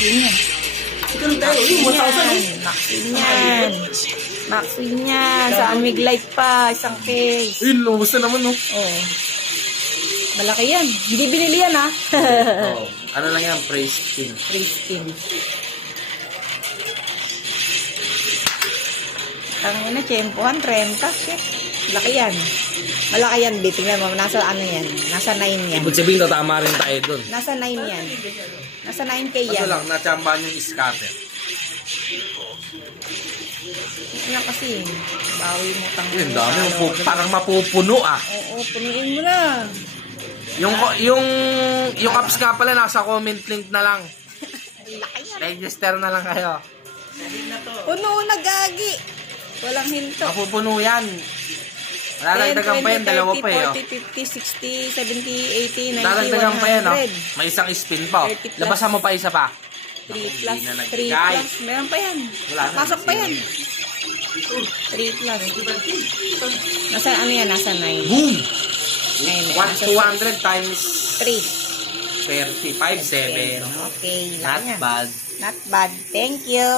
win yan. Ganun tayo. Yung 1,000. Max win yan. Max win yan. Sa Amig Light pa. Isang case. Ayun, lumabas na naman, no? Oh. Malaki yan. Hindi binili yan, ha? Oo. Ano lang yan? Praise spin. Free spin. Tangin na, tiyempohan, 30. Shit. Laki yan. Malaki yan, B. Tingnan mo. Nasa ano yan? Nasa 9 yan. Ibig sabihin, tatama rin tayo dun. Nasa 9 yan. Nasa 9K Kaso yan. lang, natsambahan yung scatter. Yan kasi. Bawi mo tangin. Yun, dami. Parang mapupuno, ah. Oo, punuin mo na. Yung apps nga pala, nasa comment link na lang. Laki yan. Register na lang kayo. Puno na, gagi. Walang hinto. Mapupuno yan. Dadagdagan pa yan, dalawa pa eh. 40, 50, 60, 70, 80, 90, Dadagdagan pa yan, oh. 100. May isang spin pa, oh. 30 plus. Labasan mo pa isa pa. 3 plus, Hindi na 3 nagbigay. plus. Meron pa yan. Wala na. Pasok pa yan. 3 plus. Nasa ano yan? Nasa 9. Boom! 200 9. times 3. 35, 7. Okay. Not laki yan. bad. Not bad. Thank you.